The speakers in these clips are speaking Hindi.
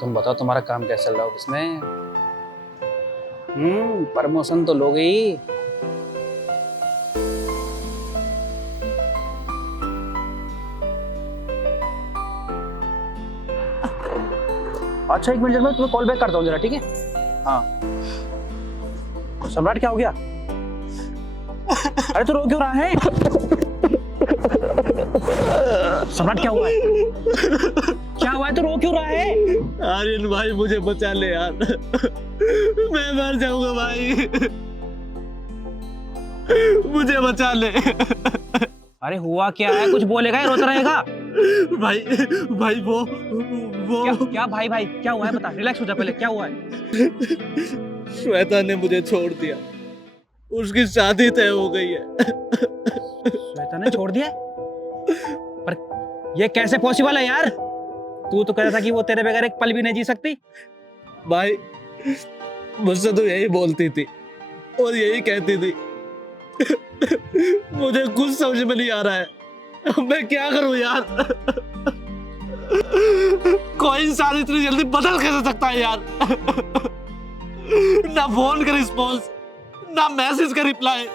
तुम बताओ तुम्हारा काम कैसा चल रहा है ऑफिस में? प्रमोशन तो लो गई। अच्छा, एक मिनट जरा मैं तुम्हें कॉल बैक करता हूँ जरा, ठीक है? हाँ। सम्राट क्या हो गया? अरे तू रो क्यों रहा है? सम्राट क्या हुआ है? क्या हुआ है, तू रो क्यों रहा है? आर्यन भाई मुझे बचा ले यार, मैं मर जाऊंगा भाई, मुझे बचा ले। अरे हुआ क्या है? कुछ बोलेगा या रोता रहेगा? भाई भाई वो क्या भाई भाई क्या हुआ है? बता, रिलैक्स हो जा पहले, क्या हुआ है? श्वेता ने मुझे छोड़ दिया, उसकी शादी तय हो गई है। श्वेता ने छोड़ दिया? पर ये कैसे पॉसिबल है यार? तू तो कह रहा था कि वो तेरे बगैर एक पल भी नहीं जी सकती। भाई मुझसे तो यही बोलती थी और यही कहती थी, मुझे कुछ समझ में नहीं आ रहा है, मैं क्या करूं यार। कोई इंसान इतनी जल्दी बदल कैसे सकता है यार। ना फोन का रिस्पॉन्स, ना मैसेज का रिप्लाई।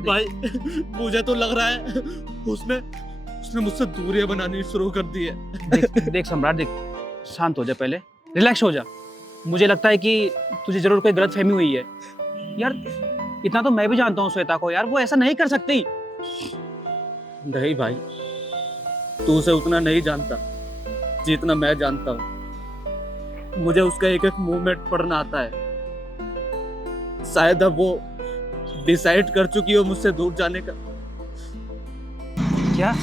भाई मुझे तो लग रहा है उसने मुझसे दूरियां बनानी शुरू कर दी है। देख सम्राट, देख, शांत हो जा पहले, रिलैक्स हो जा। मुझे लगता है कि तुझे जरूर कोई गलतफहमी हुई है यार। इतना तो मैं भी जानता हूँ श्वेता को यार, वो ऐसा नहीं कर सकती। नहीं भाई, तू उसे उतना नहीं जानता जितना मैं जानता हूँ। मुझे उसका एक एक मूवमेंट पढ़ना आता है। शायद अब वो डिसाइड कर चुकी हो मुझसे दूर जाने का। क्या?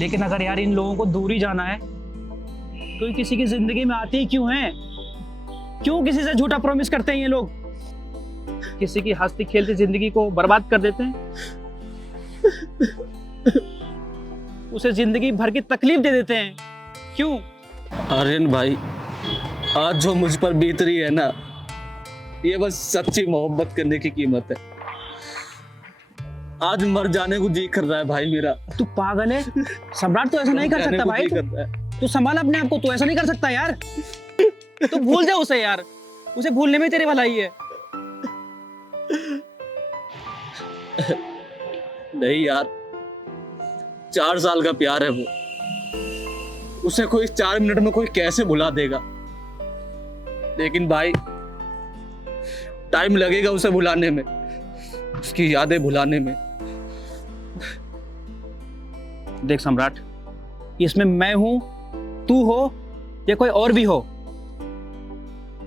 लेकिन अगर यार इन लोगों को दूर ही जाना है तो ये किसी की जिंदगी में आते ही क्यों हैं? क्यों किसी से झूठा प्रॉमिस करते हैं ये लोग? किसी की हंसती खेलती जिंदगी को बर्बाद कर देते हैं, उसे जिंदगी भर की तकलीफ दे देते हैं। क्यों? आर्यन भाई, आज जो मुझ पर बीत रही है ना, ये बस सच्ची मोहब्बत करने की कीमत है। आज मर जाने को जी कर रहा है भाई मेरा। तू पागल है सम्राट, तू ऐसा नहीं कर सकता भाई। तू संभाल अपने आप को, तू ऐसा नहीं कर सकता यार। तू भूल जा उसे यार, उसे भूलने में तेरी भलाई है। नहीं यार, 4 साल का प्यार है वो, उसे कोई 4 मिनट में कोई कैसे भुला देगा। लेकिन भाई टाइम लगेगा उसे भुलाने में, उसकी यादें भुलाने में। देख सम्राट, इसमें मैं हूं, तू हो या कोई और भी हो,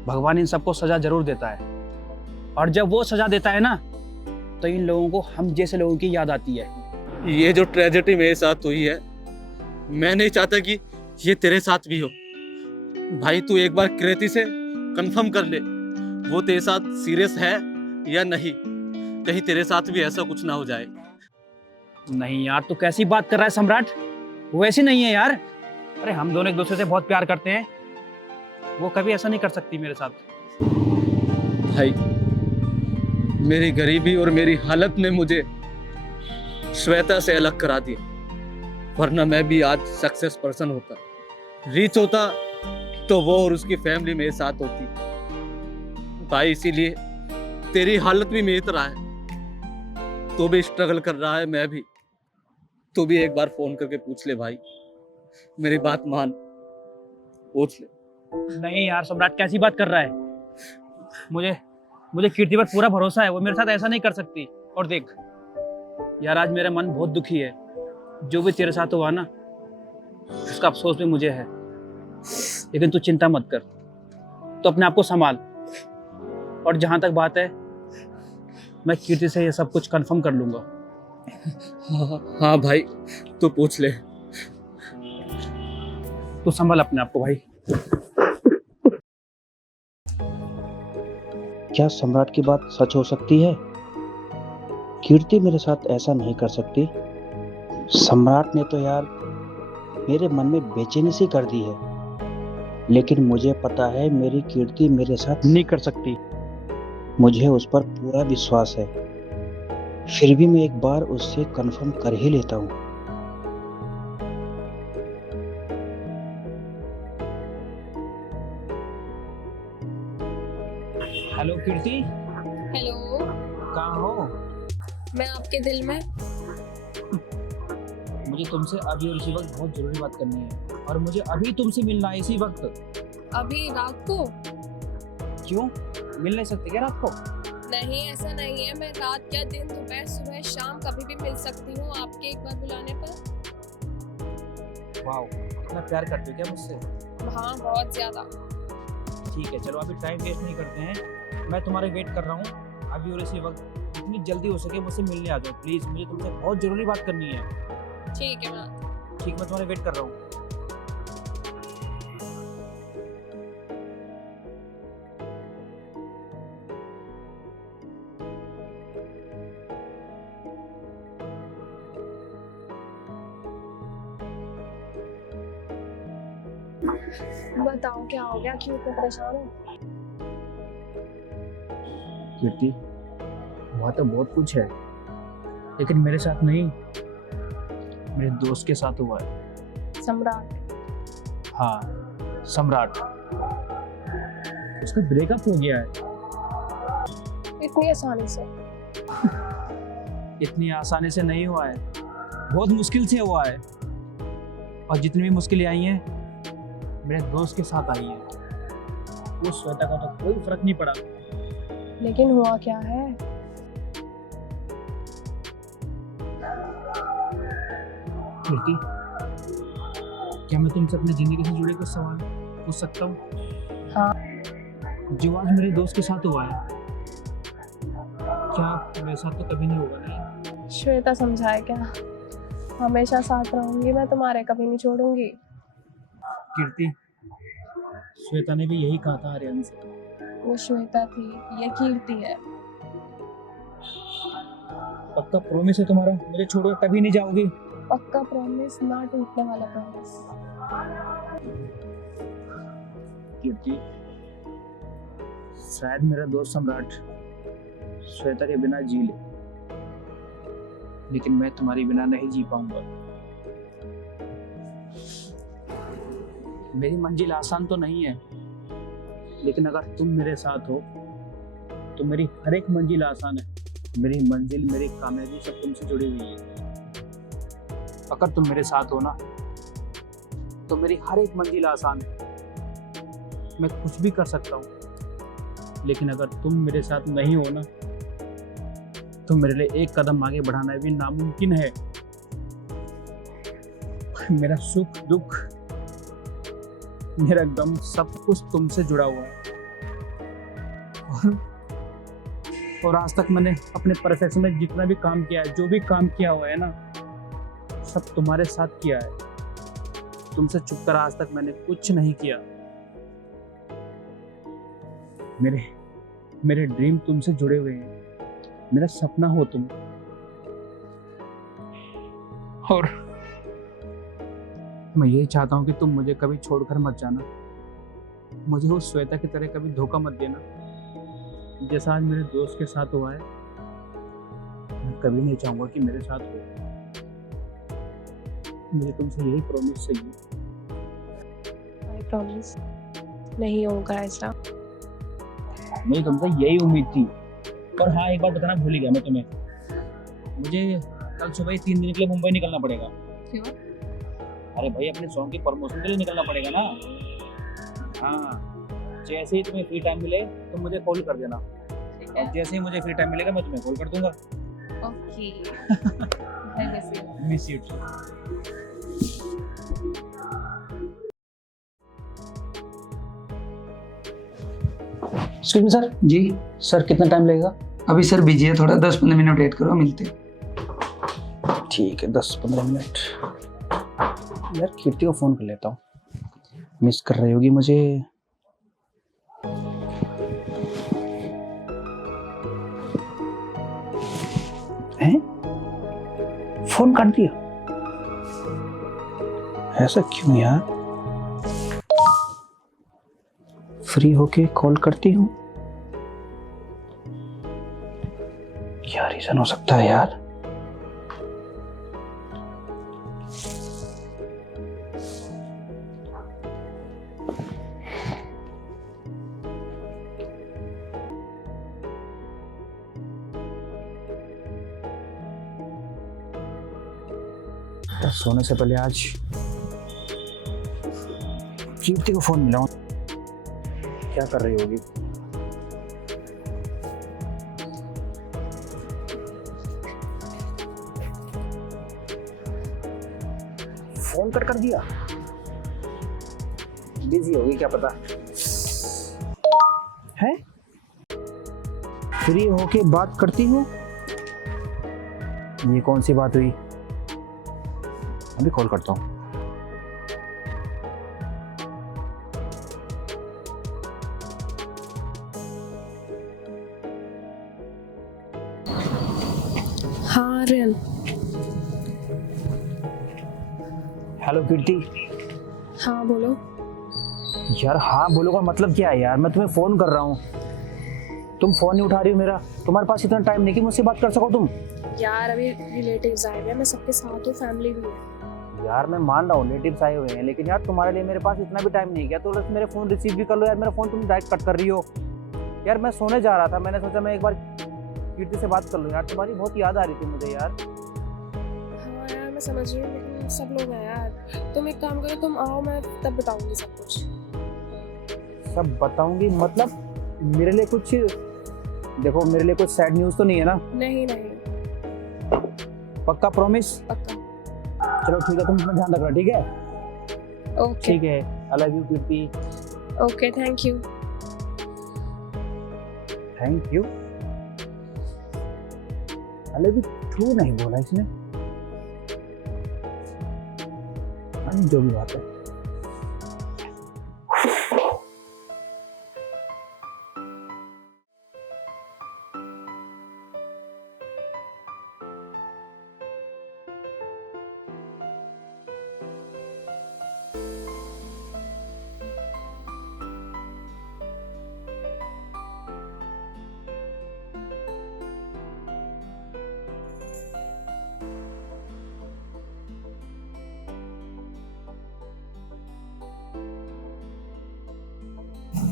भगवान इन सबको सजा जरूर देता है। और जब वो सजा देता है ना, तो इन लोगों को हम जैसे लोगों की याद आती है। ये जो ट्रेजेडी मेरे साथ हुई है, मैं नहीं चाहता कि ये तेरे साथ भी हो। भाई तू एक बार कृति से कंफर्म कर ले, वो तेरे साथ सीरियस है या नहीं, कहीं तेरे साथ भी ऐसा कुछ ना हो जाए। नहीं यार, तू कैसी बात कर रहा है सम्राट? वो ऐसी नहीं है यार। अरे हम दोनों एक दूसरे से बहुत प्यार करते हैं, वो कभी ऐसा नहीं कर सकती मेरे साथ। भाई मेरी गरीबी और मेरी हालत ने मुझे श्वेता से अलग करा दिया, वरना मैं भी आज सक्सेस पर्सन होता, रीच होता, तो वो और उसकी फैमिली मेरे साथ होती। भाई इसीलिए तेरी हालत भी मेरी तरह है, तू भी स्ट्रगल कर रहा है, मैं भी। तू भी एक बार फोन करके पूछ ले भाई, मेरी बात मान, पूछ ले। नहीं यार सम्राट, कैसी बात कर रहा है? मुझे कीर्ति पर पूरा भरोसा है, वो मेरे साथ ऐसा नहीं कर सकती। और देख यार, आज मेरा मन बहुत दुखी है। जो भी तेरे साथ हुआ ना, उसका अफसोस भी मुझे है। लेकिन तू चिंता मत कर, तो अपने आप को संभाल। और जहां तक बात है, मैं कीर्ति से ये सब कुछ कंफर्म कर लूंगा। हाँ भाई, तू पूछ ले। तू संभाल अपने आप को भाई। क्या सम्राट की बात सच हो सकती है? कीर्ति मेरे साथ ऐसा नहीं कर सकती। सम्राट ने तो यार मेरे मन में बेचैनी सी कर दी है, लेकिन मुझे पता है मेरी कीर्ति मेरे साथ नहीं कर सकती। मुझे उस पर पूरा विश्वास है। फिर भी मैं एक बार उससे कंफर्म कर ही लेता हूँ। हेलो कीर्ति, हेलो। कहाँ हो? मैं आपके दिल में। मुझे तुमसे अभी और इसी वक्त बहुत जरूरी बात करनी है और मुझे अभी तुमसे मिलना है इसी वक्त। अभी रात को? क्यों, मिल नहीं सकते क्या रात को? नहीं, ऐसा नहीं है। मैं रात या दिन, दोपहर, सुबह, शाम कभी भी मिल सकती हूँ आपके एक बार बुलाने पर। वाह, इतना प्यार करते हो क्या मुझसे? हाँ, बहुत ज्यादा। ठीक है, चलो अभी टाइम वेस्ट नहीं करते हैं। मैं तुम्हारे वेट कर रहा हूँ अभी और इसी वक्त। जितनी जल्दी हो सके मुझसे मिलने आ जाओ प्लीज, मुझे तुमसे बहुत जरूरी बात करनी है। ठीक है, मैं ठीक, मैं तुम्हारे वेट कर रहा हूँ। बताओ क्या हो गया, क्यों इतना परेशान हो? कीर्ति, वहाँ तो बहुत कुछ है लेकिन मेरे साथ नहीं, मेरे दोस्त के साथ हुआ है। सम्राट? हाँ, सम्राट। उसका ब्रेकअप हो गया है। इतनी आसानी से? इतनी आसानी से नहीं हुआ है, बहुत मुश्किल से हुआ है। और जितनी भी मुश्किलें आई हैं मेरे दोस्त के साथ आई हैं। वो श्वेता का तो कोई फर्क नहीं पड़ा। लेकिन हुआ क्या है? कीर्ति, क्या मैं तुमसे अपनी जिंदगी से जुड़े कुछ सवाल पूछ सकता हूँ? हाँ। जो आज मेरे दोस्त के साथ हुआ है, क्या मेरे साथ तो कभी नहीं होगा नहीं? श्वेता समझाए क्या? हमेशा साथ रहूंगी मैं तुम्हारे, कभी नहीं छोड़ूंगी। कीर्ति, श्वेता ने भी यही कहा था आर्यन से। वो श्वेता थी, ये कीर्ति है। पक्का प्रॉमिस है तुम्हारा, मुझे छोड़कर कभी नहीं जाओगी? पक्का प्रॉमिस, ना टूटने वाला प्रॉमिस। कीर्ति, शायद मेरा दोस्त सम्राट श्वेता के बिना जी ले, लेकिन मैं तुम्हारी बिना नहीं जी पाऊंगा। मेरी मंजिल आसान तो नहीं है, लेकिन अगर तुम मेरे साथ हो तो मेरी हर एक मंजिल आसान है। मेरी मंजिल, मेरी कामयाबी सब तुमसे जुड़ी हुई है। अगर तुम मेरे साथ हो ना तो मेरी हर एक मंजिल आसान है। मैं कुछ भी कर सकता हूँ, लेकिन अगर तुम मेरे साथ नहीं हो ना तो मेरे लिए एक कदम आगे बढ़ाना भी नामुमकिन है। मेरा सुख दुख, मेरा गम, सब कुछ तुमसे जुड़ा हुआ है। और आज तक मैंने अपने परफेक्शन में जितना भी काम किया है, जो भी काम किया हुआ है ना, सब तुम्हारे साथ किया है। तुमसे छुप कर आज तक मैंने कुछ नहीं किया। मेरे ड्रीम तुमसे जुड़े हुए हैं। मेरा सपना हो तुम। और मैं यही चाहता हूँ कि तुम मुझे कभी छोड़कर मत जाना। मुझे उस श्वेता की तरह कभी धोखा मत देना जैसा आज मेरे दोस्त के साथ हुआ है। मैं कभी नहीं चाहूंगा कि मेरे साथ हो। मुझे तुमसे यही प्रॉमिस चाहिए। आई प्रॉमिस नहीं होगा ऐसा। मुझे तुमसे यही उम्मीद थी। और हाँ, एक बात बताना भूल ही गया मैं तुम्हें। मुझे कल सुबह ही 3 दिन के लिए मुंबई निकलना पड़ेगा। क्यों? अरे भाई, अपने सॉन्ग की प्रमोशन के लिए निकलना पड़ेगा ना। हाँ, जैसे ही तुम्हें फ्री टाइम मिले तो मुझे कॉल कर देना। ठीक और है। जैसे ही मुझे फ्री टाइम मिलेगा मैं तुम्हें कॉल कर दूंगा। Okay. I miss you. Miss you. Excuse me sir. जी सर, कितना टाइम लगेगा? अभी सर बिजी है थोड़ा, 10-15 मिनट वेट करो, मिलते हैं। ठीक है, 10-15 मिनट। यार कीर्ति को फोन कर लेता हूँ, मिस कर रही होगी मुझे। हैं? फोन काट दिया, ऐसा क्यों यार? फ्री होके कॉल करती हूँ। क्या रीजन हो सकता है यार? सोने से पहले आज कीर्ति को फोन मिलाऊं। क्या कर रही होगी? फोन कर दिया। बिजी होगी क्या पता है। फ्री होके बात करती हूँ। ये कौन सी बात हुई? अभी कॉल करता हूँ। हाँ आर्यन। हेलो कीर्ति। हाँ बोलो। यार हाँ बोलो का मतलब क्या है यार? मैं तुम्हें फोन कर रहा हूँ, तुम फोन नहीं उठा रही हो मेरा। तुम्हारे पास इतना टाइम नहीं कि मुझसे बात कर सको तुम? यार अभी रिलेटिव्स आए हुए हैं, मैं सबके साथ हूँ, फैमिली भी है। यार मैं मान रहा हूँ रिलेटिव्स आए हुए हैं, लेकिन यार तुम्हारे लिए मेरे पास इतना भी टाइम नहीं गया। तो बस मेरे फोन रिसीव भी कर लो यार। मेरा फोन तुम डायरेक्ट कट कर रही हो। यार मैं सोने जा रहा था, मैंने सोचा मैं एक बार कीर्ति से बात कर लूँ यार। तुम्हारी बहुत याद आ रही थी मुझे यार। हाँ यार मैं समझ रही हूँ, लेकिन सब लोग हैं यार। तुम एक काम करो, तुम आओ, मैं तब बताऊंगी सब कुछ। सब बताऊंगी मतलब? मेरे लिए कुछ देखो, मेरे लिए कुछ सैड न्यूज़ तो नहीं है ना? नहीं नहीं, पक्का प्रॉमिस? पक्का। चलो ठीक है, तुम अपना ध्यान रखना, ठीक है? ओके ठीक है, I love you Kirti. Okay, thank you. Thank you. I love you क्यों नहीं बोला इसने? जो भी बात है।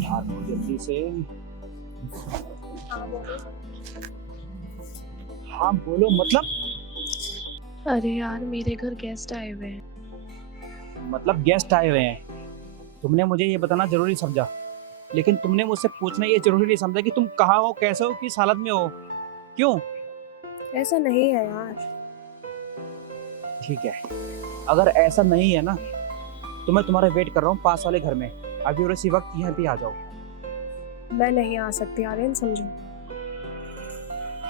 यार जल्दी से। हाँ बोलो मतलब? अरे यार मेरे घर गेस्ट आए हुए हैं। मतलब गेस्ट आए हुए हैं? तुमने मुझे ये बताना जरूरी समझा, लेकिन तुमने मुझसे पूछना ये जरूरी नहीं समझा कि तुम कहाँ हो, कैसे हो, किस हालत में हो। क्यों? ऐसा नहीं है यार। ठीक है, अगर ऐसा नहीं है ना तो मैं तुम्हारा वेट कर रहा हूँ पास वाले घर में। अभी और इसी वक्त यहाँ पे आ जाओ। मैं नहीं आ सकती आर्यन, समझो।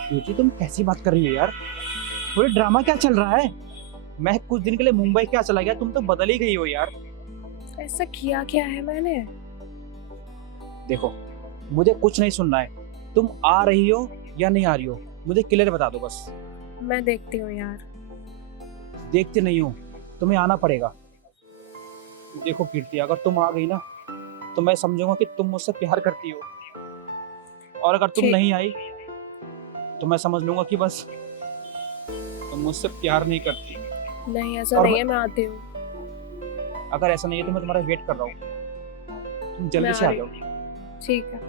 क्योंकि तुम कैसी बात कर रही हो यार? पूरे ड्रामा क्या चल रहा है? मैं कुछ दिन के लिए मुंबई क्या चला गया, तुम तो बदल ही गई हो यार। ऐसा किया क्या है मैंने? देखो मुझे कुछ नहीं सुनना है, तुम आ रही हो या नहीं आ रही हो, मुझे क्लियर बता दो बस। मैं देखती हूँ यार। देखती नहीं हो, तुम्हें आना पड़ेगा। देखो कीर्ति, अगर तुम आ गई ना तो मैं समझूंगा कि तुम मुझसे प्यार करती हो, और अगर तुम ठीक। नहीं आई तो मैं समझ लूंगा कि बस तुम मुझसे प्यार नहीं करती। नहीं ऐसा और नहीं है, मैं आती हूँ। अगर ऐसा नहीं है तो मैं तुम्हारा वेट कर रहा हूँ, तुम मैं जल्दी से आ रही जाओ। हूँ। ठीक है।